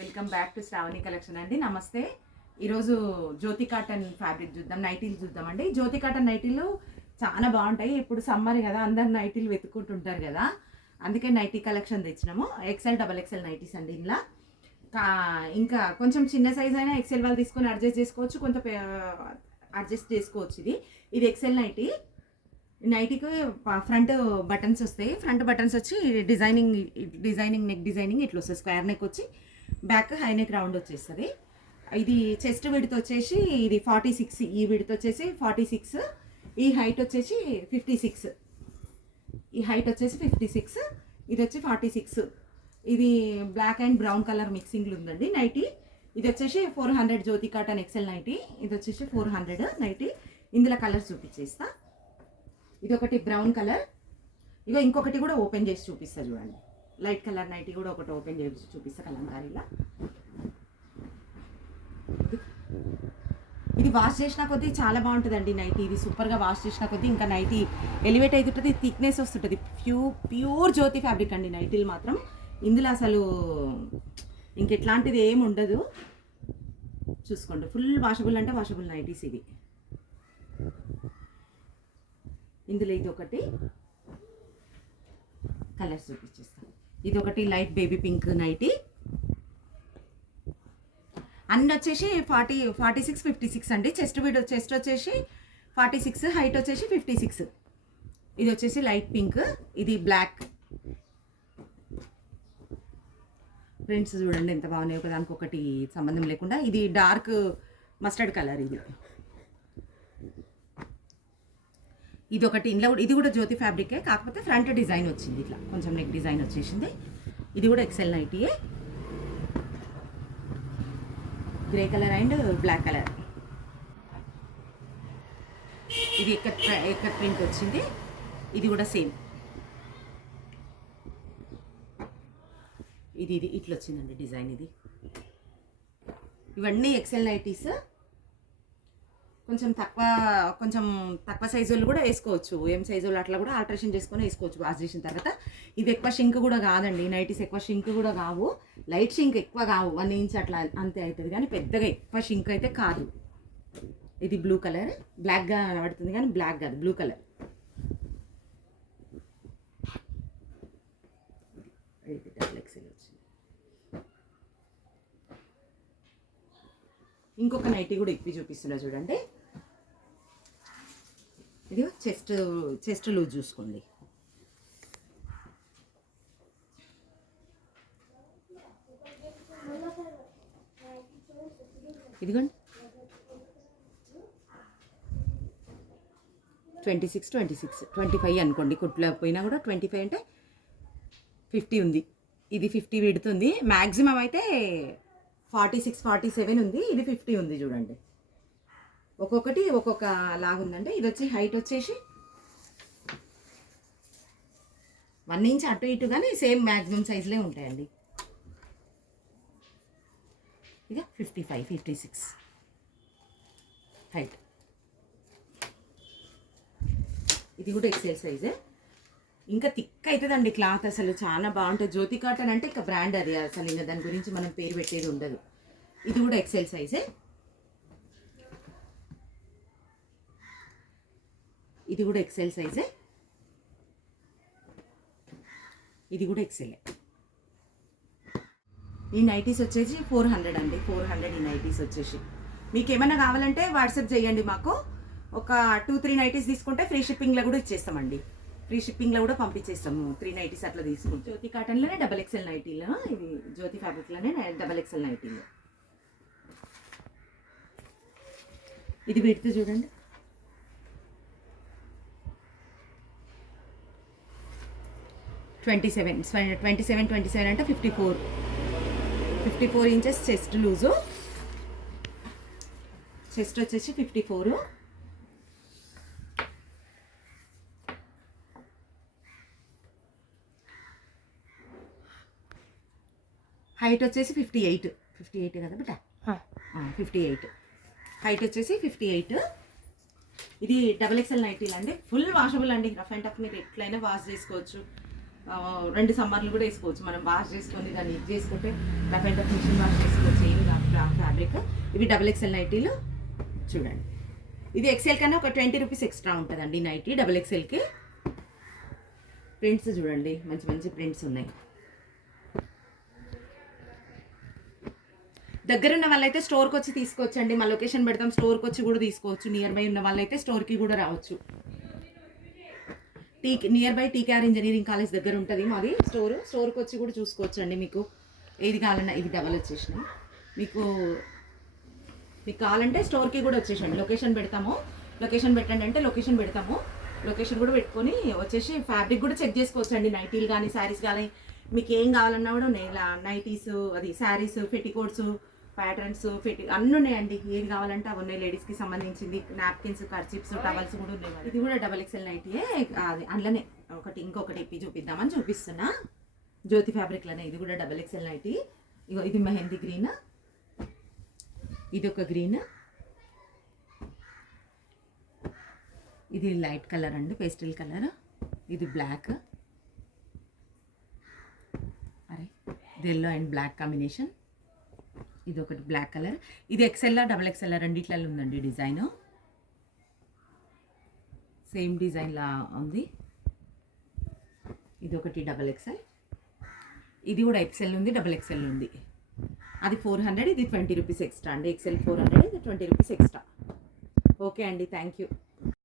Welcome back to Sravani collection అండి. నమస్తే. ఈరోజు జ్యోతి కాటన్ ఫ్యాబ్రిక్ చూద్దాం, నైటీలు చూద్దామండి. జ్యోతి కాటన్ నైటీలు చాలా బాగుంటాయి. ఇప్పుడు సమ్మర్ కదా, అందరు నైటీలు వెతుక్కుంటుంటారు కదా, అందుకే నైటీ కలెక్షన్ తెచ్చినాము. ఎక్సెల్ డబల్ ఎక్సెల్ నైటీస్ అండి. ఇలా ఇంకా కొంచెం చిన్న సైజ్ అయినా ఎక్సెల్ వాళ్ళు తీసుకొని అడ్జస్ట్ చేసుకోవచ్చు, కొంత అడ్జస్ట్ చేసుకోవచ్చు. ఇది ఎక్సెల్ నైటీ. నైటీకి ఫ్రంట్ బటన్స్ వస్తాయి. ఫ్రంట్ బటన్స్ వచ్చి డిజైనింగ్ నెక్ డిజైనింగ్ ఇట్లా వస్తుంది. స్క్వేర్ నెక్ వచ్చి బ్యాక్ హై నెక్ రౌండ్ వచ్చేస్తుంది. ఇది చెస్ట్ విడ్త్ వచ్చేసి ఇది 46, ఈ విడ్త్ వచ్చేసి 46, ఈ హైట్ వచ్చేసి 56, ఈ హైట్ వచ్చేసి 56, ఇది వచ్చి 46. ఇది బ్లాక్ అండ్ బ్రౌన్ కలర్ మిక్సింగ్లు ఉందండి నైటీ. ఇది వచ్చేసి 400 జ్యోతి కాటన్ ఎక్సెల్ నైటీ. ఇది వచ్చేసి 400 నైటీ. ఇందులో కలర్స్ చూపించేస్తా. ఇది ఒకటి బ్రౌన్ కలర్, ఇక ఇంకొకటి కూడా ఓపెన్ చేసి చూపిస్తా చూడండి. లైట్ కలర్ నైటీ కూడా ఒకటి ఓపెన్ చేసి చూపిస్తా కలంకారీలా. ఇది వాష్ చేసిన కొద్దీ చాలా బాగుంటుందండి నైటీ. ఇది సూపర్గా వాష్ చేసిన కొద్దీ ఇంకా నైటీ ఎలివేట్ అవుతుంటుంది, థిక్నెస్ వస్తుంటుంది. ప్యూర్ జ్యోతి ఫ్యాబ్రిక్ అండి నైటీలు మాత్రం. ఇందులో అసలు ఇంకెట్లాంటిది ఏమి ఉండదు. చూసుకోండి, ఫుల్ వాషబుల్ అంటే వాషబుల్ నైటీస్ ఇది. ఇందులో ఇది ఒకటి కలర్స్ చూపించేస్తాను. ఇది ఒకటి లైట్ బేబీ పింక్ నైటీ. అన్నీ వచ్చేసి 46, 56 అండి. చెస్ట్ వచ్చేసి 46, హైట్ వచ్చేసి 56. ఇది వచ్చేసి లైట్ పింక్, ఇది బ్లాక్. ప్రింట్స్ చూడండి ఎంత బాగున్నాయి, ఒకదానికి ఒకటి సంబంధం లేకుండా. ఇది డార్క్ మస్టర్డ్ కలర్. ఇది ఒకటి. ఇది కూడా జ్యోతి ఫ్యాబ్రికే, కాకపోతే ఫ్రంట్ డిజైన్ వచ్చింది, ఇట్లా కొంచెం నెక్ డిజైన్ వచ్చేసింది. ఇది కూడా ఎక్సెల్ నైటీయే. Grey colour and black colour. ఇది ఎక్కత్ ప్రింట్ వచ్చింది. ఇది కూడా సేమ్. ఇది ఇట్లా వచ్చిందండి డిజైన్. ఇవన్నీ ఎక్సెల్ నైటీస్. కొంచెం తక్కువ సైజు వాళ్ళు కూడా వేసుకోవచ్చు. ఏం సైజు వాళ్ళు అట్లా కూడా ఆల్టరేషన్ చేసుకొని వేసుకోవచ్చు వాష్ చేసిన తర్వాత. ఇది ఎక్కువ షింక్ కూడా కాదండి నైటీస్. ఎక్కువ షింక్ కూడా కావు, లైట్ షింక్ ఎక్కువ కావు, 1 ఇంచ్ అట్లా అంతే అవుతుంది, కానీ పెద్దగా ఎక్కువ షింక్ అయితే కాదు. ఇది బ్లూ కలర్, బ్లాక్గా కనబడుతుంది కానీ బ్లాక్ కాదు, బ్లూ కలర్. డబుల్ ఎక్సెల్ వచ్చింది. ఇంకొక నైటీ కూడా ఇప్పి చూపిస్తున్నా చూడండి. ఇది చెస్ట్ లూజ్ చూసుకోండి. ఇదిగోండి 26, 25 అనుకోండి. కుట్లో పోయినా కూడా 25 అంటే 50 ఉంది. ఇది 50 విడుతుంది. మ్యాక్సిమం అయితే 46, 47 ఉంది. ఇది 50 ఉంది చూడండి. ఒక్కొక్కటి ఒక్కొక్క లాగా ఉందండి. ఇది వచ్చి హైట్ వచ్చేసి 1 ఇంచ్ అటు ఇటు, కానీ సేమ్ మ్యాక్సిమం సైజులే ఉంటాయండి. ఇది 55, 56 హైట్. ఇది కూడా ఎక్సెల్ సైజే. ఇంకా థిక్ అవుతుందండి క్లాత్, అసలు చాలా బాగుంటుంది. జ్యోతి కాటన్ అంటే ఇంకా బ్రాండ్ అది, అసలు ఇంకా దాని గురించి మనం పేరు పెట్టేది ఉండదు. ఇది కూడా ఎక్సెల్ సైజే. ఇది కూడా ఎక్సెల్ సైజే. ఇది కూడా ఎక్సెల్. ఈ నైటీస్ వచ్చేసి 400 అండి. 400 ఈ నైటీస్ వచ్చేసి. మీకు ఏమైనా కావాలంటే వాట్సాప్ చేయండి మాకు. ఒక 2-3 నైటీస్ తీసుకుంటే ఫ్రీ షిప్పింగ్లో కూడా ఇచ్చేస్తామండి. ఫ్రీ షిప్పింగ్లో కూడా పంపించేస్తాము. 3 నైటీస్ అట్లా తీసుకుంటే. జ్యోతి కాటన్లోనే డబల్ ఎక్సెల్ నైటీలో, ఇది జ్యోతి ఫ్యాబ్రిక్లోనే డబల్ ఎక్సెల్ నైటీలో. ఇది విడ్త్ చూడండి. ట్వంటీ సెవెన్ అంటే 54 ఇంచెస్ చెస్ట్ లూజు. చెస్ట్ వచ్చేసి 54. హైట్ వచ్చేసి 58 కదా బిడ్డ, 58. హైట్ వచ్చేసి 58. ఇది డబల్ ఎక్సెల్ నైటీలు అండి. ఫుల్ వాషబుల్ అండి. రఫ్ అండ్ టఫ్ మీరు ఎట్లయినా వాష్ చేసుకోవచ్చు. 2 సమ్మర్లు కూడా వేసుకోవచ్చు. మనం వాష్ చేసుకొని దాన్ని ఇది చేసుకుంటే rough and tough machine wash చేసుకోవచ్చు. ఏమి కాదు ఫ్యాబ్రిక్. ఇవి డబుల్ ఎక్స్ఎల్ నైటీలు చూడండి. ఇది ఎక్స్ఎల్ కన్నా ఒక 20 రూపీస్ ఎక్స్ట్రా ఉంటుందండి నైటీ. డబుల్ ఎక్స్ఎల్కి ప్రింట్స్ చూడండి, మంచి మంచి ప్రింట్స్ ఉన్నాయి. దగ్గరున్న వాళ్ళైతే స్టోర్కి వచ్చి తీసుకోవచ్చండి. మా లొకేషన్ పెడతాం, స్టోర్కి వచ్చి కూడా తీసుకోవచ్చు. నియర్ బై ఉన్న వాళ్ళైతే స్టోర్కి కూడా రావచ్చు. Near by TKR engineering college దగ్గర ఉంటుంది మాది స్టోర్కి వచ్చి కూడా చూసుకోవచ్చండి. మీకు ఏది కావాలన్నా, ఇది డబల్ వచ్చేసినాయి. మీకు కావాలంటే స్టోర్కి కూడా వచ్చేసండి. లొకేషన్ పెడతాము, లొకేషన్ పెట్టండి అంటే లొకేషన్ పెడతాము. లొకేషన్ కూడా పెట్టుకొని వచ్చేసి ఫ్యాబ్రిక్ కూడా చెక్ చేసుకోవచ్చండి. నైటీలు కానీ శారీస్ కానీ మీకు ఏం కావాలన్నా కూడా ఉన్నాయి. ఇలా నైటీస్, అది శారీస్, పెట్టికోట్స్, ప్యాటర్న్స్, అన్నీ ఉన్నాయండి. ఏది కావాలంటే అవి ఉన్నాయి. లేడీస్కి సంబంధించింది నాప్కిన్స్, కర్చిప్స్, టవల్స్ కూడా ఉన్నాయి. ఇది కూడా డబల్ ఎక్స్ఎల్ నైటీయే. అది అందులోనే ఇంకొకటి ఇప్పి చూపిద్దామని చూపిస్తున్నా. జ్యోతి ఫ్యాబ్రిక్లోనే ఇది కూడా డబల్ ఎక్స్ఎల్ నైటీ. ఇగో ఇది మెహందీ గ్రీన్, ఇది ఒక గ్రీన్, ఇది లైట్ కలర్ అండి, పేస్టల్ కలర్, ఇది బ్లాక్, అరే ఇది ఎల్లో అండ్ బ్లాక్ కాంబినేషన్, ఇది ఒకటి బ్లాక్ కలర్. ఇది ఎక్స్ఎల్ఆర్ డబల్ ఎక్స్ఎల్ఆర్ రెండిట్లలో ఉందండి డిజైన్. సేమ్ డిజైన్లా ఉంది. ఇది ఒకటి డబల్ ఎక్స్ఎల్, ఇది కూడా ఎక్స్ఎల్ ఉంది, డబల్ ఎక్స్ఎల్ ఉంది. అది 400, ఇది 20 రూపీస్ ఎక్స్ట్రా అండి. ఎక్స్ఎల్ 400, ఇది 20 రూపీస్ ఎక్స్ట్రా. ఓకే అండి, థ్యాంక్ యూ.